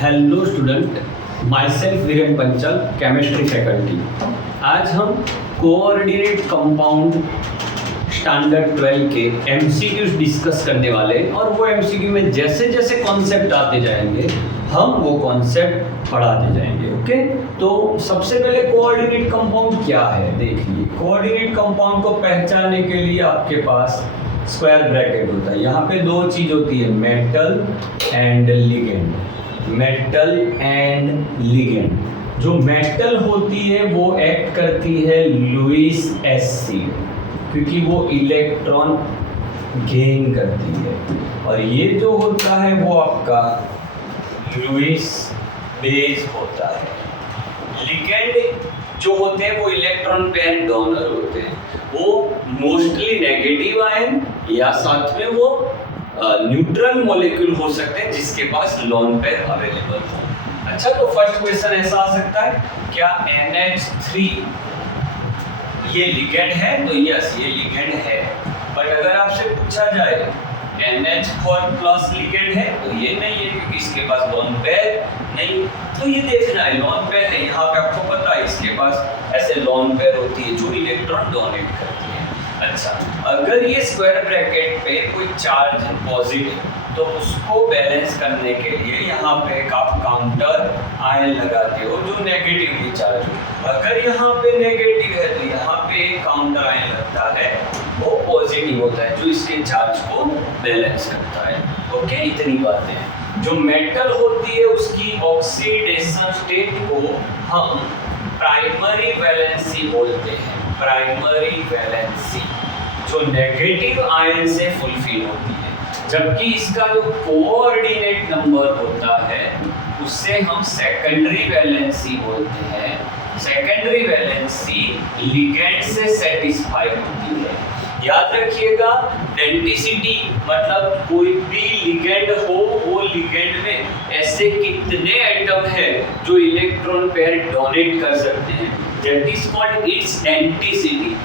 Hello student, my self Viren पंचल, chemistry faculty. आज हम coordinate compound standard 12 के एमसीक्यूज डिस्कस करने वाले हैं और वो एमसीक्यू में जैसे जैसे कॉन्सेप्ट आते जाएंगे हम वो कॉन्सेप्ट पढ़ाते जाएंगे। ओके, तो सबसे पहले कोऑर्डिनेट कंपाउंड क्या है देखिए। कोऑर्डिनेट कंपाउंड को पहचानने के लिए आपके पास स्क्वायर ब्रैकेट होता है। यहाँ पे दो चीज़ होती है, metal and ligand. Metal and ligand. जो मेटल होती है वो एक्ट करती है लुईस एसिड, क्योंकि वो इलेक्ट्रॉन गेन करती है। और ये जो होता है वो आपका लुईस बेस होता है। लिगेंड जो होते हैं वो इलेक्ट्रॉन पेयर डोनर होते हैं। वो मोस्टली नेगेटिव आयन या साथ में वो न्यूट्रल मॉलिक्यूल हो सकते हैं जिसके पास लोन पेयर अवेलेबल हो। अच्छा, तो फर्स्ट क्वेश्चन ऐसा आ सकता है, क्या NH3 ये लिगेंड है? तो यस, ये लिगेंड है। बट अगर आपसे पूछा जाए NH4 प्लस लिगेंड है, तो ये नहीं है क्योंकि इसके पास लोन पेयर नहीं। तो ये देखना है लोन पेयर है, यहाँ पे आपको पता है इसके पास ऐसे लोन पेयर होती है जो इलेक्ट्रॉन डोनेट करती है। अच्छा, अगर ये स्क्वायर ब्रैकेट पे कोई चार्ज है पॉजिटिव, तो उसको बैलेंस करने के लिए यहाँ पे एक आप काउंटर आयन लगाते हो जो नेगेटिव चार्ज हो। अगर यहाँ पे नेगेटिव है तो यहाँ पे एक काउंटर आयन लगता है, वो पॉजिटिव होता है जो इसके चार्ज को बैलेंस करता है। ओके, इतनी बातें हैं। जो मेटल होती है उसकी ऑक्सीडेशन स्टेट को हम प्राइमरी वैलेंसी बोलते हैं। प्राइमरी वैलेंसी जो नेगेटिव आयन से फुलफिल होती है, जबकि इसका जो कोऑर्डिनेट नंबर होता है उससे हम सेकेंडरी वैलेंसी बोलते हैं। सेकेंडरी वैलेंसी लिगेंड से सेटिस्फाई होती है। याद रखिएगा, डेंसिटी मतलब कोई भी लिगेंड हो, वो लिगेंड में ऐसे कितने एटम है जो इलेक्ट्रॉन पेयर डोनेट कर सकते हैं, that is called its density.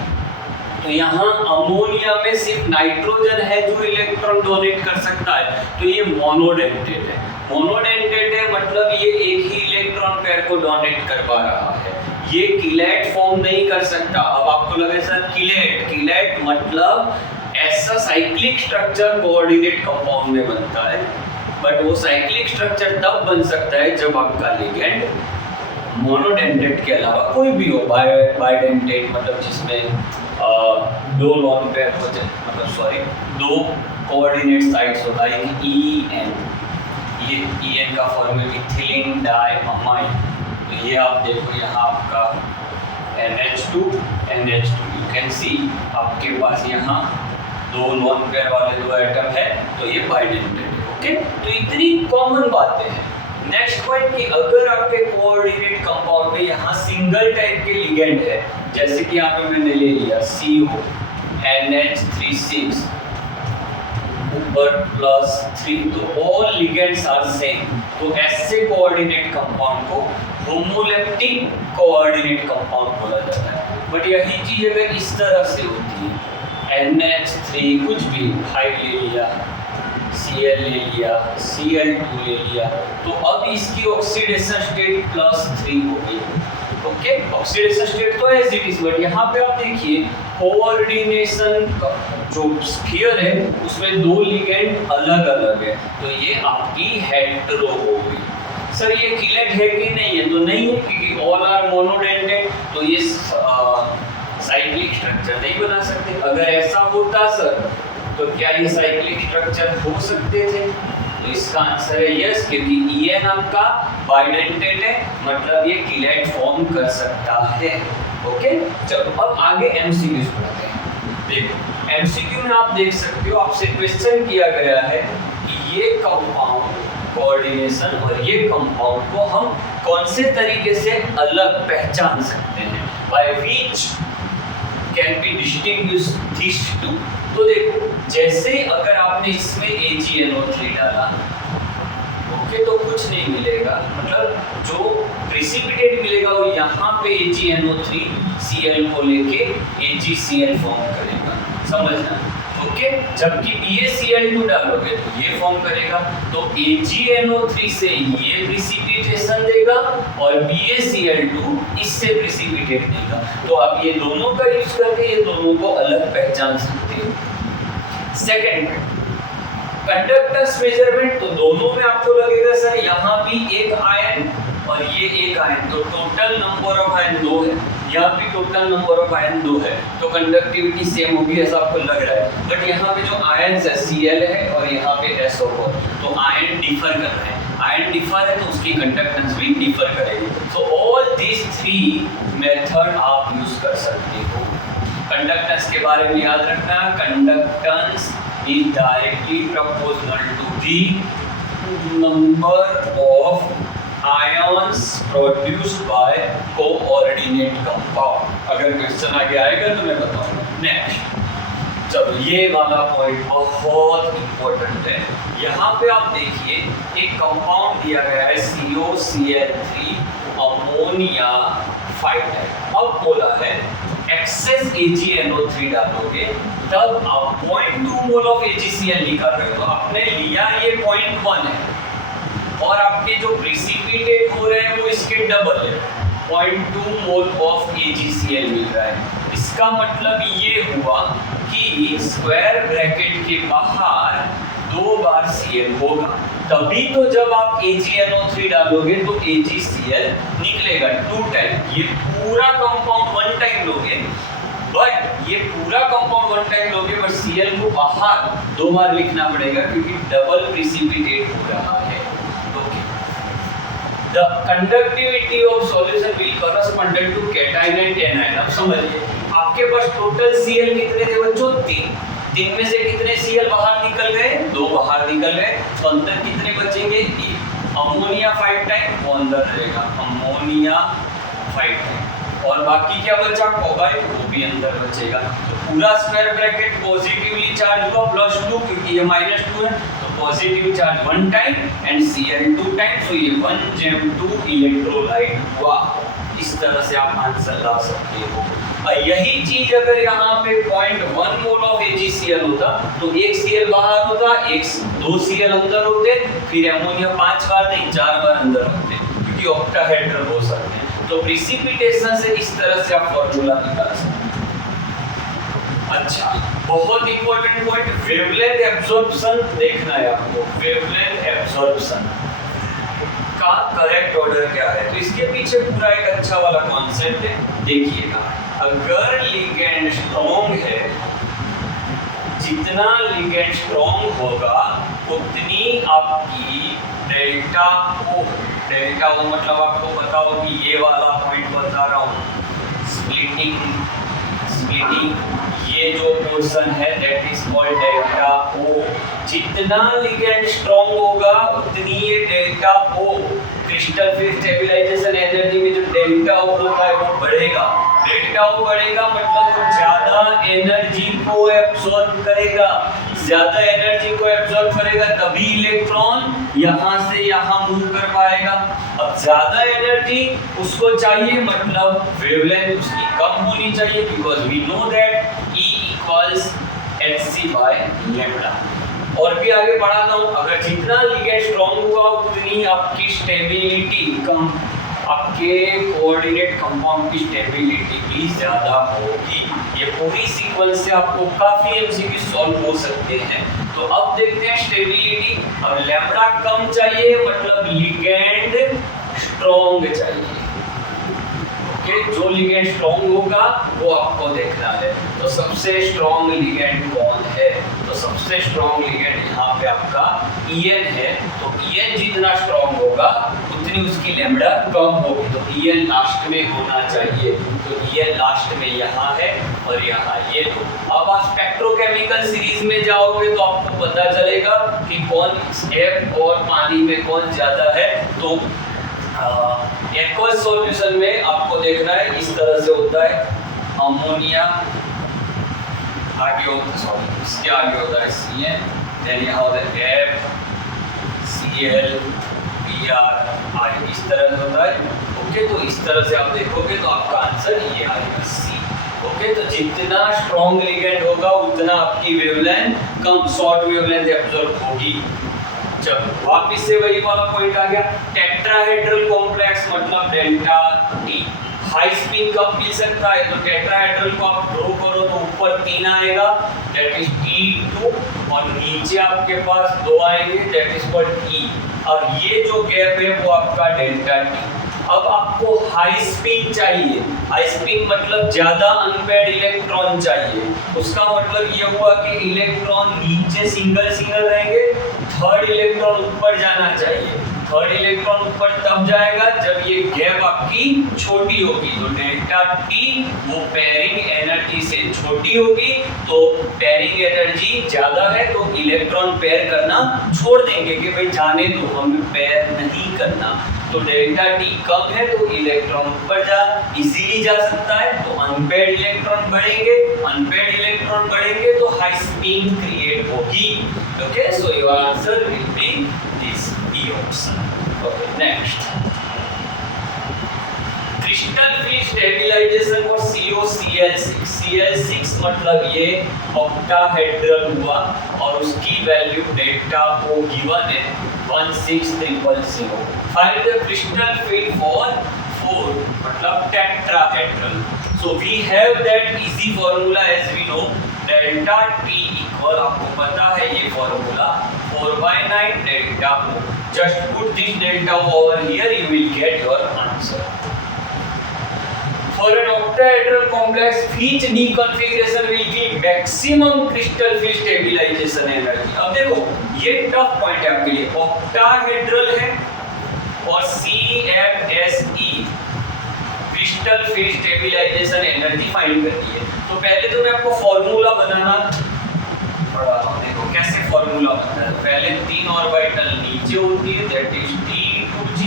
तो यहाँ अमोनिया में सिर्फ नाइट्रोजन है जो इलेक्ट्रॉन डोनेट कर सकता है, तो ये मोनोडेंटेट है। मोनोडेंटेट है मतलब ये एक ही इलेक्ट्रॉन पेयर को डोनेट कर पा रहा है, ये किलेट फॉर्म नहीं कर सकता। अब आपको लगे सर किलेट मतलब ऐसा साइक्लिक स्ट्रक्चर कोऑर्डिनेट कंपाउंड में बनता है, बट वो साइक्लिक स्ट्रक्चर तब बन सकता है जब आपका लिगेंड मोनोडेंटेट के अलावा कोई भी हो। बाइडेंटेट मतलब जिसमें दो लोन पेयर हो जाए, मतलब दो कोऑर्डिनेट साइड्स होता है, EN। ये EN का फॉर्मूला इथिलीन डाइअमाइन। तो ये आप देखो यहाँ आपका NH2 यू कैन सी आपके पास यहाँ दो लोन पेयर वाले दो एटम है, तो ये बाइडेंटेट है। ओके, तो इतनी कॉमन बातें हैं। नेक्स्ट पॉइंट कि अगर आपके कोऑर्डिनेट कंपाउंड में यहाँ सिंगल टाइप के लिगेंड है, जैसे कि यहाँ पे मैंने ले लिया CO NH36 ऊपर +3, तो ऑल लिगेंड्स आर सेम। तो ऐसे कोऑर्डिनेट कंपाउंड को होमोलेप्टिक कोऑर्डिनेट कंपाउंड बोला जाता है। बट यही चीज अगर इस तरह से होती है, NH3 कुछ भी 5 ले लिया, Cl ले लिया, Cl2 ले लिया, तो अब इसकी ऑक्सीडेशन स्टेट +3 हो गई। ओके, ऑक्सीडेशन स्टेट तो एज इट इज, बट यहाँ पे आप देखिए कोऑर्डिनेशन का जो स्फीयर है उसमें दो लिगेंड अलग अलग है, तो ये आपकी हेटेरो हो गई। सर ये किलेट है कि नहीं है? तो नहीं है, क्योंकि ऑल आर मोनोडेंटेट, तो ये साइक्लिक स्ट्रक्चर नहीं बना सकते। अगर ऐसा होता सर तो क्या ये साइक्लिक स्ट्रक्चर हो सकते थे? तो इसका आंसर है यस, क्योंकि EN आपका बाइडेंटेट है, मतलब ये किलेट फॉर्म कर सकता है। ओके, चलो अब आगे MCQ पढ़ते हैं। देखो MCQ में आप देख सकते हो, आपसे क्वेश्चन किया गया है कि ये कंपाउंड कोऑर्डिनेशन और ये कंपाउंड को हम कौन से तरीके से अलग पहचान सकते हैं, by which can be distinguish this two. तो देखो, जैसे अगर आपने इसमें AgNO3 डाला, ओके, तो कुछ नहीं मिलेगा, मतलब जो प्रेसिपिटेट मिलेगा वो यहाँ पे AgNO3 Cl को लेके AgCl फॉर्म करेगा, समझना। ओके, ओके, जबकि BaCl2 डालोगे तो ये फॉर्म करेगा, तो AgNO3 से ये प्रिसिपिटेशन देगा और BaCl2 इससे प्रिसिपिटेट देगा। तो आप ये दोनों का यूज करके ये दोनों को अलग पहचान सकते हो। सेकंड, कंडक्टेंस मेजरमेंट, तो दोनों में आपको लगेगा सर यहाँ भी एक आयन और ये एक आयन, तो टोटल नंबर ऑफ आयन 2 है, यहाँ भी टोटल नंबर ऑफ आयन 2 है, तो कंडक्टिविटी सेम होगी ऐसा आपको लग रहा है। बट यहाँ पे जो आयन्स है Cl है और यहाँ पे SO4, तो आयन डिफर कर रहे हैं, आयन डिफर है तो उसकी कंडक्टेंस भी डिफर करेगी। सो ऑल दीज 3 मेथड आप यूज कर सकते हो। कंडक्टेंस के बारे में याद रखना, conductance is directly proportional to the number of ions produced by coordinate compound. अगर क्वेश्चन आगे आएगा तो मैं बताऊंगा। नेक्स्ट, चलो ये वाला पॉइंट बहुत इंपॉर्टेंट है। यहाँ पे आप देखिए एक कंपाउंड दिया गया है COCl3 अमोनिया 5। अब बोला है एक्सेस AgNO3 डालोगे तब आप 0.2 मोल ऑफ AgCl निकाल रहे हो, तो आपने लिया ये 0.1 है और आपके जो प्रिसिपिटेट हो रहे हैं वो इसके डबल है, 0.2 मोल ऑफ AgCl मिल रहा है। इसका मतलब ये हुआ कि स्क्वायर ब्रैकेट के बाहर 2 बार Cl होगा, तभी तो जब आप AgNO3 डालोगे तो AgCl निकलेगा 2 टाइम। ये पूरा कंपाउंड 1 टाइम लोगे, बट ये पूरा कंपाउंड 1 टाइम लोगे, बट Cl को बाहर 2 बार लिखना पड़ेगा क्योंकि डबल प्रिसिपिटेट हो रहा है। The conductivity of solution will correspond to cation and anion। अब समझिए आपके पास टोटल Cl कितने थे बच्चों? 3 में से कितने Cl बाहर निकल गए? 2 बाहर निकल गए, तो अंदर कितने बचेंगे? अमोनिया 5 टाइम वो अंदर रहेगा, अमोनिया 5 टाइम, और बाकी क्या बचा? कोबाल्ट, वो भी अंदर बचेगा। तो पूरा स्क्वायर ब्रैकेट पॉजिटिवली चार्ज हुआ +2 क्योंकि ये -2 है, positive charge 1 time and Cl 2 time, so ये 1Gem2 इलेक्ट्रोलाइट हुआ। इस तरह से आप आंसर ला सकते हो। और यही चीज अगर यहाँ पे 0.1 मोल ऑफ AgCl होता तो एक Cl बाहर होता, 2 Cl अंदर होते, फिर अमोनिया 5 बार नहीं 4 बार अंदर होते क्योंकि ऑक्टाहेड्रल हो सकते हैं। तो प्रिसिपिटेशन से इस तरह से आप फॉर्मूला निकाल सकते हैं। अच्छा, बहुत इंपॉर्टेंट पॉइंट, वेवलेंथ एब्जॉर्प्शन देखना है आपको। वेवलेंथ एब्जॉर्प्शन का करेक्ट ऑर्डर क्या है, तो इसके पीछे पूरा एक अच्छा वाला कॉन्सेप्ट है, देखिएगा। अगर लिगेंड स्ट्रॉन्ग है, जितना लिगेंड स्ट्रॉन्ग होगा उतनी आपकी डेल्टा O मतलब आपको पता हो कि ये वाला पॉइंट बता रहा हूँ, स्प्लिटिंग ये जो पोर्शन है that is called delta O। जितना लिगेंड स्ट्रॉन्ग होगा उतनी ये डेल्टा O क्रिस्टल फिर स्टेबलाइजेशन एनर्जी में जो डेल्टा O होता है वो बढ़ेगा। डेल्टा O बढ़ेगा मतलब वो ज्यादा एनर्जी को एब्सॉर्ब करेगा, ज्यादा एनर्जी को एब्सॉर्ब करेगा तभी इलेक्ट्रॉन यहाँ से यहाँ मूव कर पाएगा। अब ज्यादा एनर्जी उसको चाहिए मतलब वेवलेंथ उसकी कम होनी चाहिए, because we know that E equals hc/λ। और भी आगे बढ़ाता हूँ, अगर जितना लिगेंड स्ट्रॉन्ग हुआ उतनी आपकी स्टेबिलिटी कम, आपके कोऑर्डिनेट कंपाउंड की स्टेबिलिटी भी ज्यादा होगी। ये पूरी सीक्वेंस से आपको काफी एमसीक्यू सॉल्व हो सकते हैं। तो अब देखते हैं स्टेबिलिटी। अब लैम्बडा कम चाहिए मतलब लिगेंड स्ट्रॉन्ग चाहिए। ओके, जो लिगेंड स्ट्रॉन्ग होगा वो आपको देखना है। तो सबसे स्ट्रॉन्ग लिगेंड कौन है? तो सबसे स्ट्रॉन्ग लिगेंड यहाँ पे आपका EN है। तो EN जितना स्ट्रॉन्ग होगा उतनी उसकी लैम्बडा कम होगी, तो EN लास्ट में होना चाहिए। तो EN लास्ट में यहाँ है और यहाँ ये दो। अब आप स्पेक्ट्रोकेमिकल सीरीज में जाओगे तो आपको पता चलेगा कि कौन F और पानी में कौन ज्यादा है। तो एक्वस सॉल्यूशन में आपको देखना है इस तरह से होता है, अमोनिया आगे होता है, सॉरी इसके आगे होता है CN, देन यहाँ होता है F Cl Br इस तरह से होता है। ओके, तो इस तरह से आप देखोगे तो आपका आंसर ये आएगा C। ओके, तो जितना स्ट्रॉन्ग लिगेंड होगा उतना आपकी वेवलेंथ कम शॉर्ट वेवलेंथ एब्जॉर्ब होगी। चलो वापिस से वही वाला पॉइंट आ गया, टेट्राहेड्रल कॉम्प्लेक्स मतलब डेल्टा टी। हाई स्पिन कब मिल सकता है, तो टेट्राहेड्रल को आप ड्रॉ करो तो ऊपर 3 आएगा दैट इज T2 और नीचे आपके पास 2 आएंगे दैट इज कॉल्ड E और ये जो गैप है वो आपका डेल्टा टी। अब आपको हाई स्पिन चाहिए, हाई स्पिन मतलब ज्यादा अनपेयर्ड इलेक्ट्रॉन चाहिए। उसका मतलब ये हुआ कि इलेक्ट्रॉन नीचे सिंगल सिंगल रहेंगे, थर्ड इलेक्ट्रॉन ऊपर जाना चाहिए। थर्ड इलेक्ट्रॉन ऊपर तब जाएगा जब ये गैप आपकी छोटी होगी, तो डेल्टा टी वो पेयरिंग एनर्जी से छोटी होगी, तो पेयरिंग एनर्जी ज्यादा है तो इलेक्ट्रॉन पेयर करना छोड़ देंगे कि भाई जाने दो, हमें पेयर नहीं करना। तो डेल्टा टी कम है तो इलेक्ट्रॉन ऊपर जा इजीली जा सकता है, तो अनपेयर्ड इलेक्ट्रॉन बढ़ेंगे, अनपेयर्ड इलेक्ट्रॉन बढ़ेंगे तो हाई स्पिन क्रिएट होगी। Okay, so your answer will be this E option. Okay, next. Crystal field stabilisation और COCl6। Cl6 मतलब ये ऑक्टाहेड्रल हुआ और उसकी वैल्यू डेल्टा O गिवन है 16000। Find the crystal field for 4 मतलब tetrahedral. So we have that easy formula as we know, delta T equal, आपको पता है ये formula 4/9 delta O। Just put this delta over here, you will get your answer. For an octahedral complex, each deconfiguration will give maximum crystal field stabilization energy. अब देखो ये tough point है आपके लिए, octahedral है और CFSE crystal field stabilization energy find करनी है। तो पहले तो मैं आपको फॉर्मूला बनाना पड़ा, देखो कैसे फॉर्मूला बनता है। पहले 3 ऑर्बिटल नीचे होती है दैट इज T2g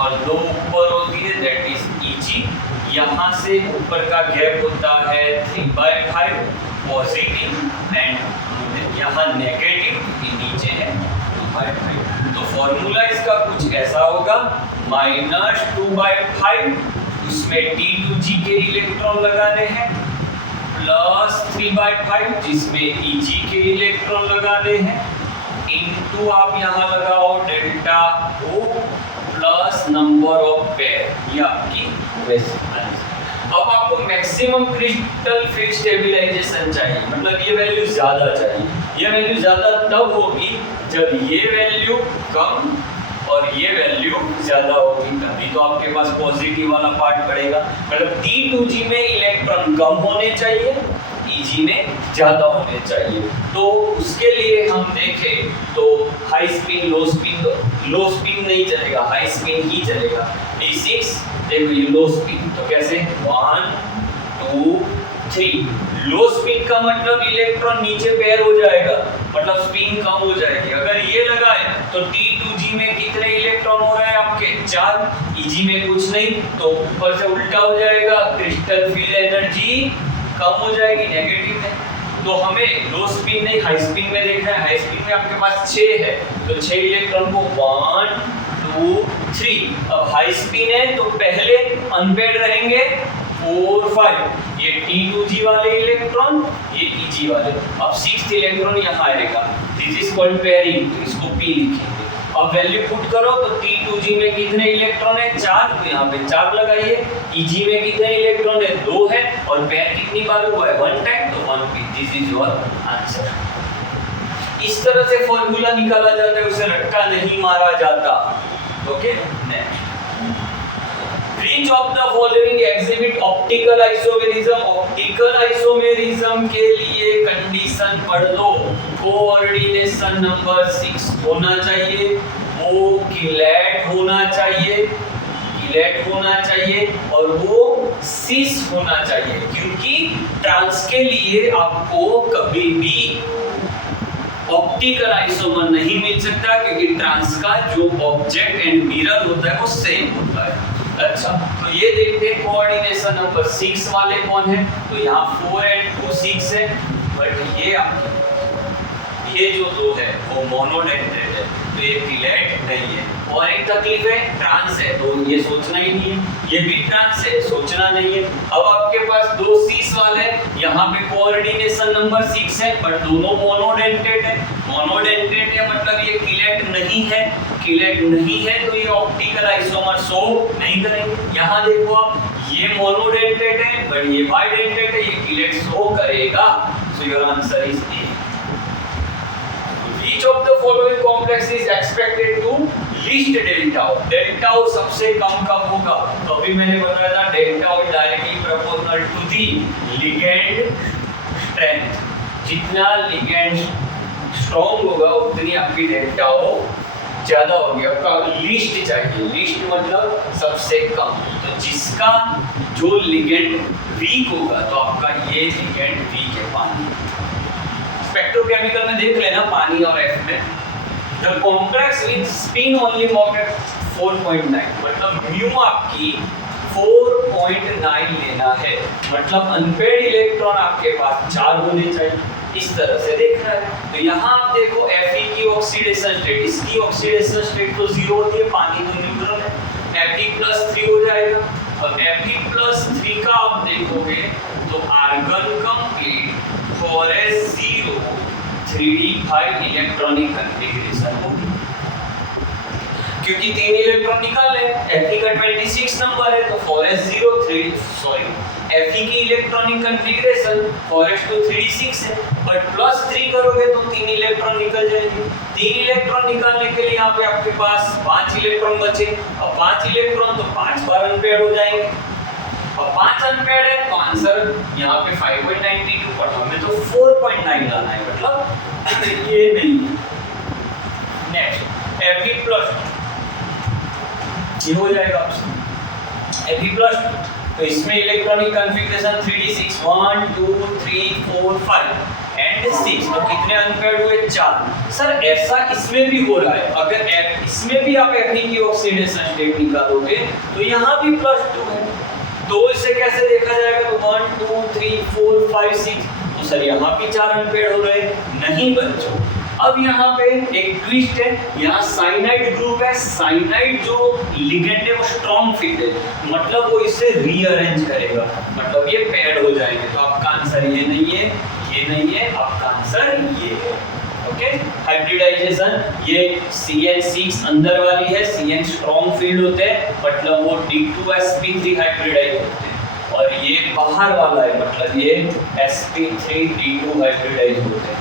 और 2 ऊपर होती है दैट इज Eg। यहाँ से ऊपर का गैप होता है 3/5 पॉजिटिव एंड यहाँ नेगेटिव, ये नीचे है 2/5। तो फॉर्मूला इसका कुछ ऐसा होगा -2/5, उसमें T2g के इलेक्ट्रॉन लगाने हैं, प्लस 3/5 जिसमें Eg के इलेक्ट्रॉन लगाने हैं, इनटू आप यहाँ लगाओ delta O plus number of pair, ये आपकी बेसिक आंसर। अब आपको मैक्सिमम क्रिस्टल फील्ड स्टेबलाइजेशन चाहिए, मतलब ये वैल्यू ज्यादा चाहिए। ये वैल्यू ज्यादा तब होगी जब ये वैल्यू कम और ये वैल्यू ज्यादा होगी, तभी तो आपके पास पॉजिटिव वाला पार्ट बढ़ेगा। मतलब T2g में इलेक्ट्रॉन कम होने चाहिए, Eg में ज्यादा होने चाहिए। तो उसके लिए हम देखें तो हाई स्पिन लो स्पिन नहीं चलेगा, हाई स्पिन ही चलेगा। D6 देखो ये लो स्पिन, तो कैसे 1 2 3। लो स्पिन का मतलब इलेक्ट्रॉन नीचे पेयर हो जाएगा, मतलब स्पिन कम हो जाएगी। अगर ये लगाए तो T2g में कितने इलेक्ट्रॉन हो रहे हैं आपके 4, Eg में कुछ नहीं, तो ऊपर से उल्टा हो जाएगा, क्रिस्टल फील्ड एनर्जी कम हो जाएगी, नेगेटिव है। तो हमें लो स्पिन नहीं हाई स्पिन में देखना है। हाई स्पिन में आपके पास 6 है तो 6 इलेक्ट्रॉन को 1 2 3। अब हाई स्पिन है तो पहले अनपेयर्ड रहेंगे 4 5, ये T2g वाले इलेक्ट्रॉन, ये Eg वाले। अब 6th इलेक्ट्रॉन यहाँ आएगा, दिस इज कॉल्ड पेयरिंग, तो इसको P लिखेंगे। अब वैल्यू पुट करो तो T2g में कितने इलेक्ट्रॉन है 4, तो यहाँ पे 4 लगाइए। Eg में कितने इलेक्ट्रॉन है 2 है और पेयर कितनी बार हुआ है 1 टाइम, तो 1p, this is your answer. इस तरह से फॉर्मूला निकाला जाता है, उसे रट्टा नहीं मारा जाता। Okay, next, Which of the following exhibit optical isomerism? Optical isomerism के लिए कंडीशन पढ़ लो। कोऑर्डिनेशन नंबर 6 होना चाहिए, वो किलेट होना चाहिए, किलेट होना चाहिए और वो सिस होना चाहिए, क्योंकि ट्रांस के लिए आपको कभी भी ऑप्टिकल आइसोमर नहीं मिल सकता, क्योंकि ट्रांस का जो ऑब्जेक्ट एंड मिरर होता है वो सेम होता है। अच्छा, तो ये देखते हैं कोऑर्डिनेशन नंबर 6 वाले कौन है, तो यहाँ 4 and 2 6 है, बट ये जो दो है वो मोनोडेंटेड है, तो ये किलेट नहीं है। और एक तकलीफ है ट्रांस है, तो ये सोचना ही नहीं है, ये भी ट्रांस है, सोचना नहीं है। अब आपके पास दो सीस वाले, यहाँ पे कोऑर्डिनेशन नंबर 6 है, पर दोनों मोनोडेंटेट है। मोनोडेंटेट है मतलब ये किलेट नहीं है, किलेट नहीं है तो ये ऑप्टिकल आइसोमर शो नहीं करेंगे। यहाँ देखो आप, ये मोनोडेंटेट है बट ये बाइडेंटेट है, ये किलेट शो करेगा। सो your answer is a. Each of the following complex is expected to least delta O. Delta O सबसे कम कब होगा? तो अभी मैंने बताया था delta O directly proportional to the ligand strength. जितना लिगेंड स्ट्रॉन्ग होगा उतनी आपकी डेल्टा O ज्यादा होगी। आपका लीस्ट चाहिए, लीस्ट मतलब सबसे कम। तो जिसका जो लिगेंड वीक होगा तो आपका ये लिगेंड वीक है पानी। स्पेक्ट्रोकेमिकल में देख लेना पानी और F में, the complex with spin only moment 4.9 मतलब म्यू आपकी 4.9 लेना है, मतलब अनपेड इलेक्ट्रॉन आपके पास 4 होने चाहिए। इस तरह से देखना है। तो यहाँ आप देखो Fe की ऑक्सीडेशन स्टेट, इसकी ऑक्सीडेशन स्टेट तो 0 होती है, पानी तो न्यूट्रल है, Fe+3 हो जाएगा। और Fe+3 का आप देखोगे तो argon complete 4s0 3d5 electronic configuration होगी, क्योंकि 3 इलेक्ट्रॉन निकाल ले। Fe का 26 नंबर है तो 4s0 Fe की इलेक्ट्रॉनिक कॉन्फ़िगरेशन 4s2 3d6 है, बट +3 करोगे तो 3 इलेक्ट्रॉन निकल जाएंगे। 3 इलेक्ट्रॉन निकालने के लिए यहाँ पे आपके पास 5 इलेक्ट्रॉन बचे, और 5 इलेक्ट्रॉन तो 5 बार अनपेयर्ड हो जाएंगे, और 5 अनपेयर्ड है तो आंसर यहाँ पे 5.92 पर हमें तो 4.9 लाना है, मतलब ये नहीं है। नेक्स्ट Fe+, ये हो जाएगा आपसे Fe+, तो इसमें इलेक्ट्रॉनिक कॉन्फ़िगरेशन 3d6 1 2 3 4 5 एंड 6, तो कितने अनपेयर्ड हुए? 4। सर ऐसा इसमें भी हो रहा है, अगर इसमें भी आप Fe की ऑक्सीडेशन स्टेट निकालोगे तो यहाँ भी +2 है, तो इसे कैसे देखा जाएगा? तो 1 2 3 4 5 6, तो सर यहाँ भी 4 अनपेयर्ड हो रहे नहीं बच्चों। अब यहाँ पे एक ट्विस्ट है, यहाँ साइनाइड ग्रुप है, साइनाइड जो लिगेंड है वो स्ट्रॉन्ग फिट है, मतलब वो इसे रीअरेंज करेगा, मतलब ये पेयर्ड हो जाएंगे। तो आपका आंसर ये नहीं है, ये नहीं है, आपका आंसर ये है। ओके, हाइब्रिडाइजेशन, ये CN6 अंदर वाली है, CN स्ट्रॉन्ग फील्ड होते हैं, मतलब वो D2sp3 हाइब्रिडाइज होते हैं, और ये बाहर वाला है, मतलब ये sp3d2 हाइब्रिडाइज होते हैं।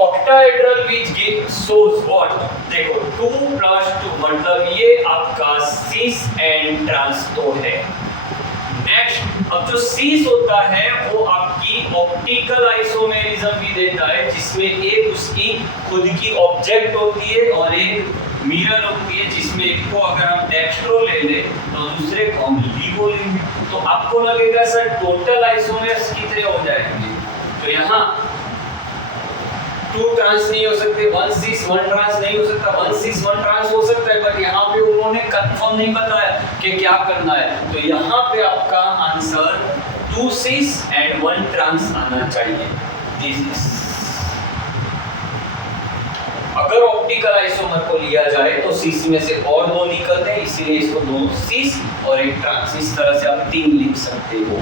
Octahedral which shows what? देखो 2+2 मतलब ये आपका सीस एंड ट्रांस तो है। नेक्स्ट, अब जो सीस होता है वो आपकी ऑप्टिकल आइसोमेरिज्म भी देता है, जिसमें एक उसकी खुद की ऑब्जेक्ट होती है और एक मिरर होती है, जिसमें एक को अगर हम डेक्स्ट्रो ले ले तो दूसरे को हम लीगो लेंगे, तो आपको लगेगा सर टोटल आइसोमेर्स कितने हो जाएंगे? तो यहाँ 2 ट्रांस नहीं हो सकते, 1 cis 1 ट्रांस नहीं हो सकता, 1 cis 1 ट्रांस हो सकता है, बट यहाँ पे उन्होंने कंफर्म नहीं बताया कि क्या करना है। तो यहाँ पे आपका आंसर 2 cis एंड 1 ट्रांस आना चाहिए। दिस इज, अगर ऑप्टिकल आइसोमर को लिया जाए तो cis में से और 2 निकलते हैं, इसीलिए इसको 2 cis और 1 ट्रांस, इस तरह से आप 3 लिख सकते हो।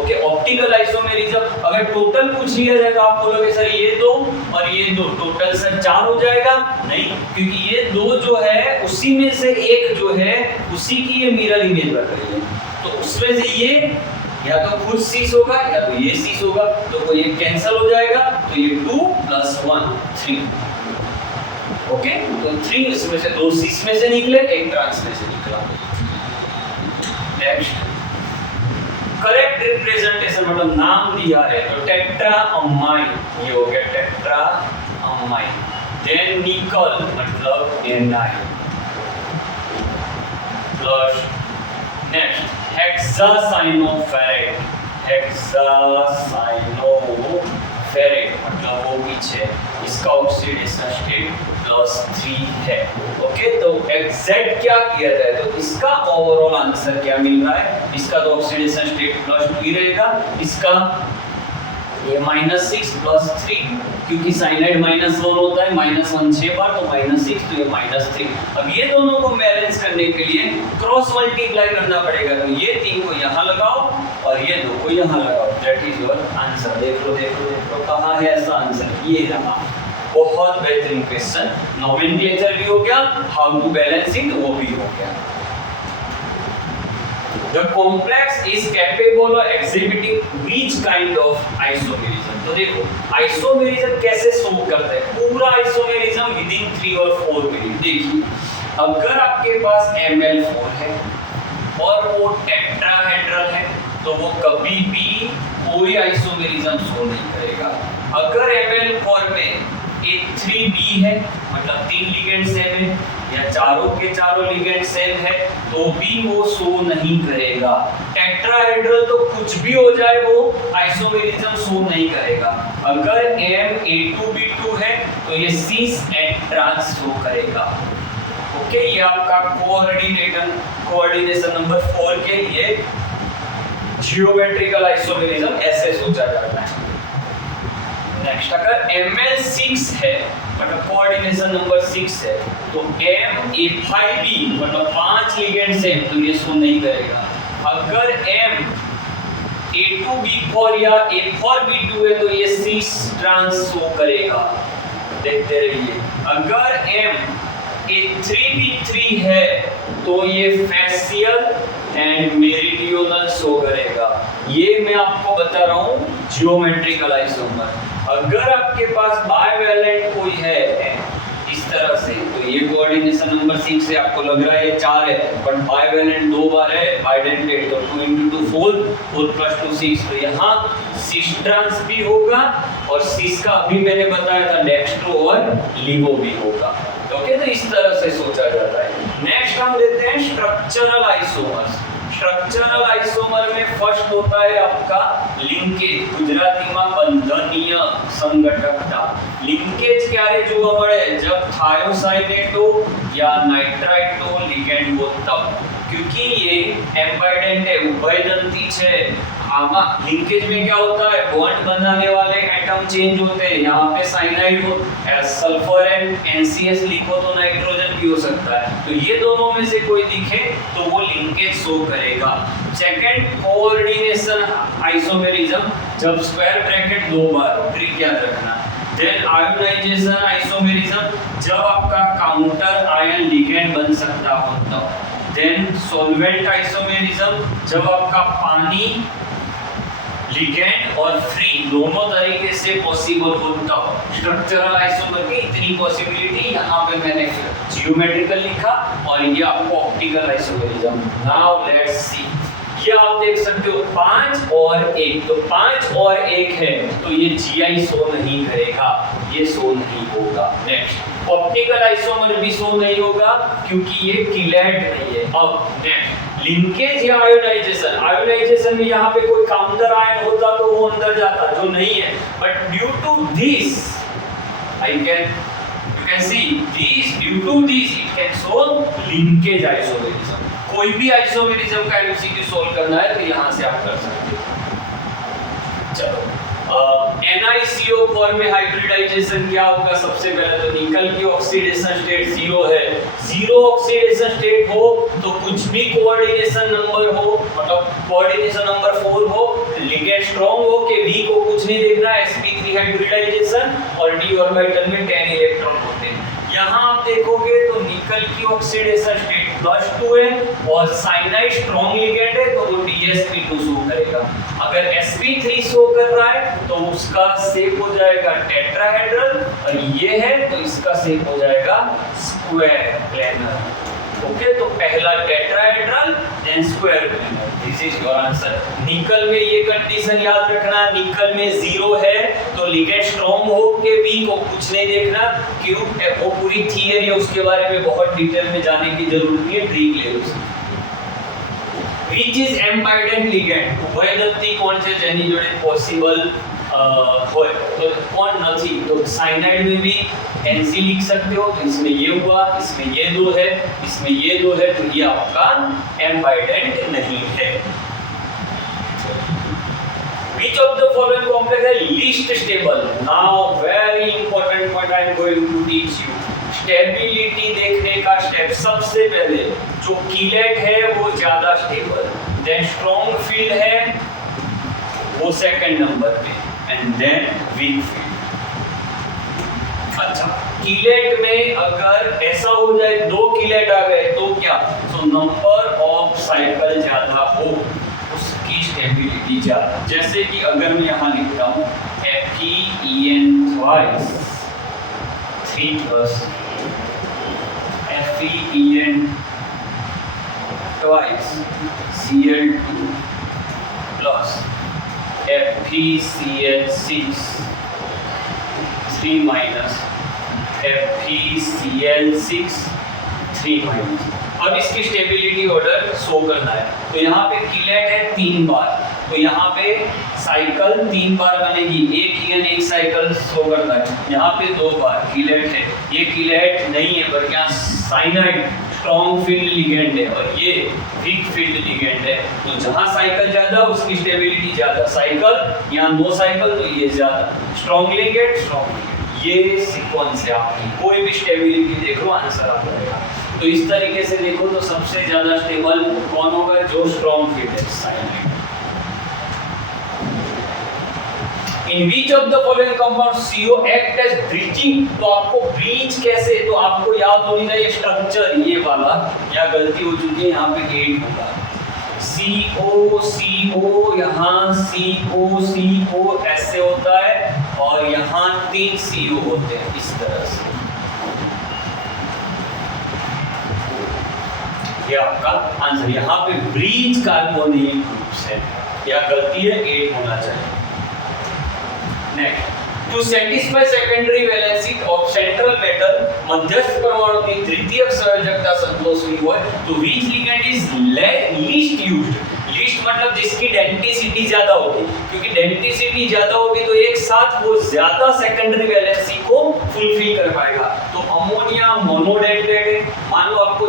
ओके, ऑप्टिकल आइसोमेरिज्म अगर टोटल कुछ लिया जाए तो आप बोलोगे सर ये 2 और ये 2, टोटल सर 4 हो जाएगा? नहीं, क्योंकि ये 2 जो है उसी में से एक जो है उसी की ये मिरर इमेज बन रही है, तो उसमें से ये या तो खुद cis होगा या तो ये cis होगा, तो ये कैंसिल हो जाएगा, तो ये 2 + 1 3। ओके, तो 3 इसमें से 2 cis में से निकले, 1 ट्रांस में से निकला। नेक्स्ट, करेक्ट रिप्रेजेंटेशन मतलब नाम दिया है, तो टेट्राअमाइन, ये हो गया टेट्राअमाइन। देन निकल मतलब Na plus, next hexacyanoferrate, hexacyanoferrate मतलब वो पीछे, इसका ऑक्सीडेशन स्टेट +3 है। ओके, तो एग्जैक्ट क्या किया जाए, तो इसका ओवरऑल आंसर क्या मिल रहा है? इसका तो ऑक्सीडेशन स्टेट +2 रहेगा, इसका ये -6 + 3, क्योंकि साइनाइड -1 होता है, -1 6 बार, तो -6, तो ये -3। अब ये दोनों को बैलेंस करने के लिए क्रॉस मल्टीप्लाई करना पड़ेगा, तो ये 3 को यहाँ लगाओ और ये 2 को यहाँ लगाओ। That is your answer. देख लो कहाँ है ऐसा आंसर, ये रहा। बहुत बेहतरीन क्वेश्चन। नोमेनक्लेचर भी हो गया, हाउ टू बैलेंस इट वो भी हो गया। The complex is capable of exhibiting which kind of isomerism? तो देखो आइसोमेरिज्म कैसे शो करता है, पूरा आइसोमेरिज्म विदिन 3 और 4 मिनट। देखिए अगर आपके पास Ml4 है और वो टेट्राहेड्रल है तो वो कभी भी कोई आइसोमेरिज्म शो नहीं करेगा। अगर Ml4 में A3B है, मतलब 3 लिगेंड सेम है, या चारों के चारों लिगेंड सेम है, तो भी वो शो नहीं करेगा। टेट्राहेड्रल तो कुछ भी हो जाए वो आइसोमेरिज्म शो नहीं करेगा। अगर A2B2 है तो ये सिस एंड ट्रांस शो करेगा। ओके, ये आपका कोऑर्डिनेशन नंबर 4 के लिए जियोमेट्रिकल आइसोमेरिज्म ऐसे सोचा जाता है। नेक्स्ट, अगर Ml6 है मतलब कोऑर्डिनेशन नंबर 6 है, तो Ma5B मतलब 5 लिगेंड सेम, तो ये शो नहीं करेगा। अगर A2B4 या A4B2 है तो ये सिस ट्रांस शो करेगा। देखते रहिए। अगर A3B3 है तो ये फैसियल एंड मेरिडियोनल शो करेगा। ये मैं आपको बता रहा हूँ जियोमेट्रिकल आइसोमर। अगर आपके पास बाइवैलेंट कोई है इस तरह से, तो ये कोऑर्डिनेशन नंबर 6 से आपको लग रहा है ये 4 है, बट बाइवैलेंट 2 बार है, बाइडेंटेड तो 2 × 2 4, 4 + 2 6, तो यहाँ सिस ट्रांस भी होगा और सिस का अभी मैंने बताया था डेक्स्ट्रो और लिवो भी होगा। ओके, तो इस तरह से सोचा जाता है। नेक्स्ट हम लेते हैं स्ट्रक्चरल आइसोमर्स। स्ट्रक्चरल आइसोमर में फर्स्ट होता है आपका लिंकेज, गुजराती में बंधनीय संघटकता। लिंकेज क्यारे जोवा मळे? जब थायोसाइनेट हो या नाइट्राइट हो लिगेंड हो तब, क्योंकि ये एम्बाइडेंट है, उभयदंती है। आमा लिंकेज में क्या होता है, बॉन्ड बनाने वाले एटम चेंज होते हैं। यहाँ पे साइनाइड हो, सल्फर एंड NCS लिखो तो नाइट्रोजन भी हो सकता है, तो ये दोनों में से कोई दिखे तो वो लिंकेज शो करेगा। सेकंड, कोऑर्डिनेशन आइसोमेरिज्म, जब स्क्वायर ब्रैकेट 2 बार हो, ट्रिक याद रखना। देन आयोनाइजेशन आइसोमेरिज्म, जब आपका काउंटर आयन लिगेंड बन सकता हो तब। देन सॉल्वेंट आइसोमेरिज्म, जब आपका पानी लिगेंड और फ्री दोनों तरीके से पॉसिबल होता हो। स्ट्रक्चरल आइसोमर की इतनी पॉसिबिलिटी, यहाँ पे मैंने जियोमेट्रिकल लिखा और ये आपको optical isomerism. Now let's see, ये आप देख सकते हो 5 और 1, तो 5 और 1 है तो ये GI शो नहीं करेगा, ये शो नहीं होगा। नेक्स्ट, ऑप्टिकल आइसोमर भी शो नहीं होगा क्योंकि ये किलेट नहीं है। अब नेक्स्ट, लिंकेज या आयोनाइजेशन। आयोनाइजेशन में यहाँ पे कोई काउंटर आयन होता तो वो अंदर जाता, जो नहीं है, but due to this you can see this, due to this it can show linkage isomerism। कोई भी आइसोमेरिज्म का MCQ सोल्व करना है तो यहाँ से आप कर सकते हो। चलो, NiCO4 में हाइब्रिडाइजेशन क्या होगा? सबसे पहले तो निकल की ऑक्सीडेशन स्टेट 0 है। 0 ऑक्सीडेशन स्टेट हो तो कुछ भी कोऑर्डिनेशन नंबर हो, मतलब कोऑर्डिनेशन नंबर 4 हो, लिगेंड स्ट्रांग हो कि वीक हो, कुछ नहीं देखना। sp3 हाइब्रिडाइजेशन और d ऑर्बिटल में 10 इलेक्ट्रॉन होते हैं। यहाँ आप देखोगे तो निकल की ऑक्सीडेशन स्टेट +2 है और साइनाइड स्ट्रांग लिगेंड है तो वो dsp2 शो करेगा। अगर sp3 शो कर रहा है तो उसका शेप हो जाएगा टेट्राहेड्रल, और ये है तो इसका शेप हो जाएगा स्क्वायर प्लेनर। ओके, तो पहला tetrahedral then square planar, this is your answer. Nickel में ये कंडीशन याद रखना, निकल में 0 है तो लिगेंड स्ट्रांग हो के वीक हो, कुछ नहीं देखना। क्यों? वो पूरी थियरी है, उसके बारे में बहुत डिटेल में जाने की जरूरत नहीं है, ट्रिक ले लो। Which is ambidentate ligand? उभयदत्ती कोण છે જેની જોડે પોસિબલ હોય તો કોણ નથી? तो साइनाइड में भी NC लिख सकते हो, तो इसमें ये हुआ, इसमें ये 2 है, इसमें ये 2 है, तो ये आपका एम्बाइडेंट नहीं है। Which of the following complex is least stable? Now very important point I am going to teach you. Stability देखने का स्टेप सबसे पहले जो कीलेट है वो ज्यादा स्टेबल, देन स्ट्रॉन्ग फील्ड है वो सेकंड नंबर पे, एंड देन वीक फील्ड। अच्छा, कीलेट में अगर ऐसा हो जाए दो कीलेट आ गए तो क्या, तो नंबर ऑफ साइकिल ज्यादा हो उसकी स्टेबिलिटी ज्यादा। जैसे कि अगर मैं यहाँ लिखता हूँ FeEn twice 3 plus FeEn twice Cl2 plus FeCl6 3 minus FeCl6 3 minus। अब इसकी स्टेबिलिटी ऑर्डर शो करना है, तो यहाँ पे कीलेट है 3 बार, तो यहाँ पे साइकिल 3 बार बनेगी, एक ईएन एक साइकिल शो करता है। यहाँ पे 2 बार कीलेट है, ये कीलेट नहीं है बल्कि यहाँ साइनाइड स्ट्रॉन्ग फील्ड लिगेंड है और ये वीक फील्ड लिगेंड है। तो जहाँ साइकिल ज्यादा उसकी स्टेबिलिटी ज्यादा, साइकिल यहाँ 2 साइकिल तो ये ज्यादा, स्ट्रॉन्ग लिगेंड स्ट्रॉन्ग लिगेंड। ये सीक्वेंस है आपकी, कोई भी स्टेबिलिटी देख लो आंसर आ जाएगा। तो इस तरीके से देखो तो सबसे ज्यादा स्टेबल कौन होगा, जो स्ट्रॉन्ग फील्ड है, cyanide. In which of the following compounds CO act as bridging? तो आपको ब्रीच कैसे, तो आपको याद होनी चाहिए स्ट्रक्चर ये वाला, या गलती हो चुकी है यहाँ पे 8 होगा, CO CO, यहाँ CO CO ऐसे होता है और यहाँ 3 CO होते हैं इस तरह से। ये आपका आंसर, यहाँ पे ब्रीच कार्बोनिल ग्रुप्स है, या गलती है 8 होना चाहिए। Next, to satisfy secondary valency of central metal, मध्यस्थ परमाणु की तृतीयक संयोजकता संतोष हुई हो तो which ligand is least used. Least मतलब जिसकी डेंसिटी ज्यादा होगी, क्योंकि डेंसिटी ज्यादा होगी तो एक साथ वो ज्यादा सेकेंडरी वैलेंसी को फुलफिल कर पाएगा। तो अमोनिया मोनोडेंटेड है, मान लो आपको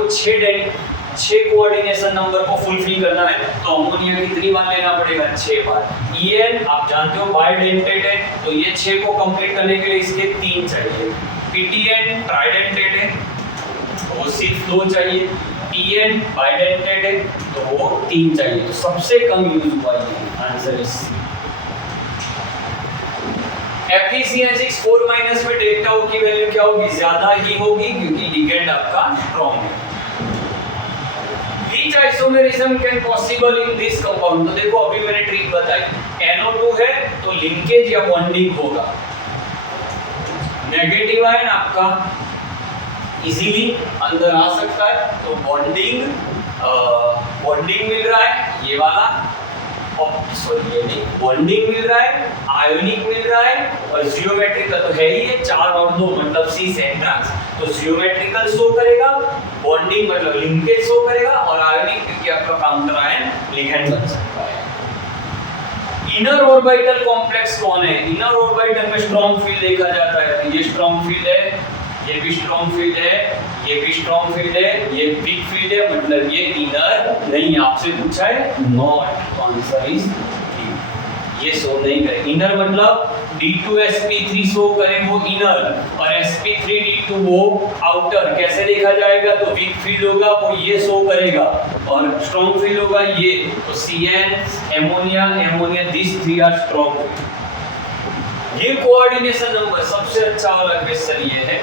6 कोऑर्डिनेशन नंबर को फुलफिल करना है तो अमोनिया कितनी बार लेना पड़ेगा, 6 बार। EN आप जानते हो बाइडेंटेड है, तो ये 6 को कंप्लीट करने के लिए इसके 3 चाहिए। PTN ट्राइडेंटेड है तो वो सिर्फ 2 चाहिए। PN बाइडेंटेड है तो वो 3 चाहिए, तो सबसे कम यूज हुआ ये आंसर इज FeCl6 4 माइनस में डेल्टा O की वैल्यू क्या होगी, ज्यादा ही होगी क्योंकि लिगेंड आपका स्ट्रांग है। Which isomerism can possible in this compound? तो देखो अभी मैंने ट्रिक बताई, NO2 है तो लिंकेज या बॉन्डिंग होगा, नेगेटिव आयन आपका इजीली अंदर आ सकता है, तो बॉन्डिंग मिल रहा है ये वाला, सॉरी ये नहीं, बॉन्डिंग मिल रहा है, आयोनिक मिल रहा है और जियोमेट्रिकल तो है ही है, 4 और 2 मतलब C सेंट्रांस, तो जियोमेट्रिकल शो करेगा, बॉन्डिंग मतलब लिंकेज शो करेगा और आयोनिक क्योंकि आपका काउंटर आयन लिगेंड बन सकता है। इनर ऑर्बिटल कॉम्प्लेक्स कौन है, इनर ऑर्बिटल में स्ट्रॉन्ग फील्ड देखा जाता है, ये स्ट्रॉन्ग फील्ड है, ये भी स्ट्रॉन्ग फील्ड है, ये भी स्ट्रॉन्ग फील्ड है, ये वीक फील्ड है, मतलब ये इनर नहीं, आपसे पूछा है नॉट, आंसर इज ये शो नहीं करे। इनर मतलब D2sp3 शो करे वो इनर और sp3d2 वो आउटर। कैसे देखा जाएगा, तो वीक फील्ड होगा वो ये शो करेगा और स्ट्रॉन्ग फील्ड होगा ये, तो Cn ammonia ammonia this 3 are strong. ये कोऑर्डिनेशन नंबर सबसे अच्छा वाला क्वेश्चन ये है,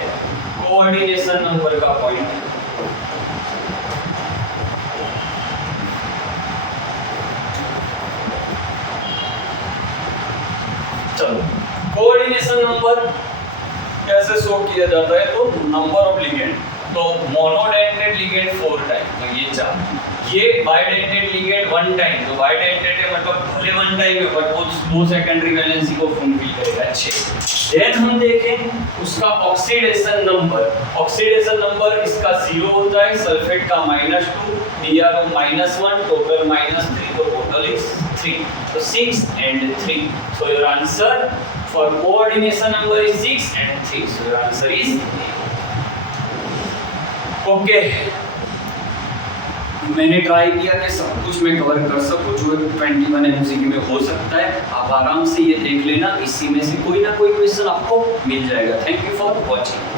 कोऑर्डिनेशन नंबर का पॉइंट। चलो कोऑर्डिनेशन नंबर कैसे शो किया जाता है, तो नंबर ऑफ लिगेंड, तो मोनोडेंटेड लिगेंड 4 टाइम तो ये 4, ये बाइडेंटेड लिगेंड 1 टाइम, तो बाइडेंटेड है मतलब भले 1 टाइम है बट वो 2 सेकेंडरी वैलेंसी को फुलफिल करेगा। अच्छे, देन हम देखें उसका ऑक्सीडेशन नंबर, ऑक्सीडेशन नंबर इसका 0 होता है, सल्फेट का -2, DRO -1, टोटल -3, तो total is 3, so 6 and 3, so your answer for coordination number is 6 and 3, so your answer is okay. मैंने ट्राई किया कि सब कुछ मैं कवर कर सकूँ जो 21 MCQ में हो सकता है। आप आराम से ये देख लेना, इसी में से कोई ना कोई क्वेश्चन आपको मिल जाएगा। Thank you for watching.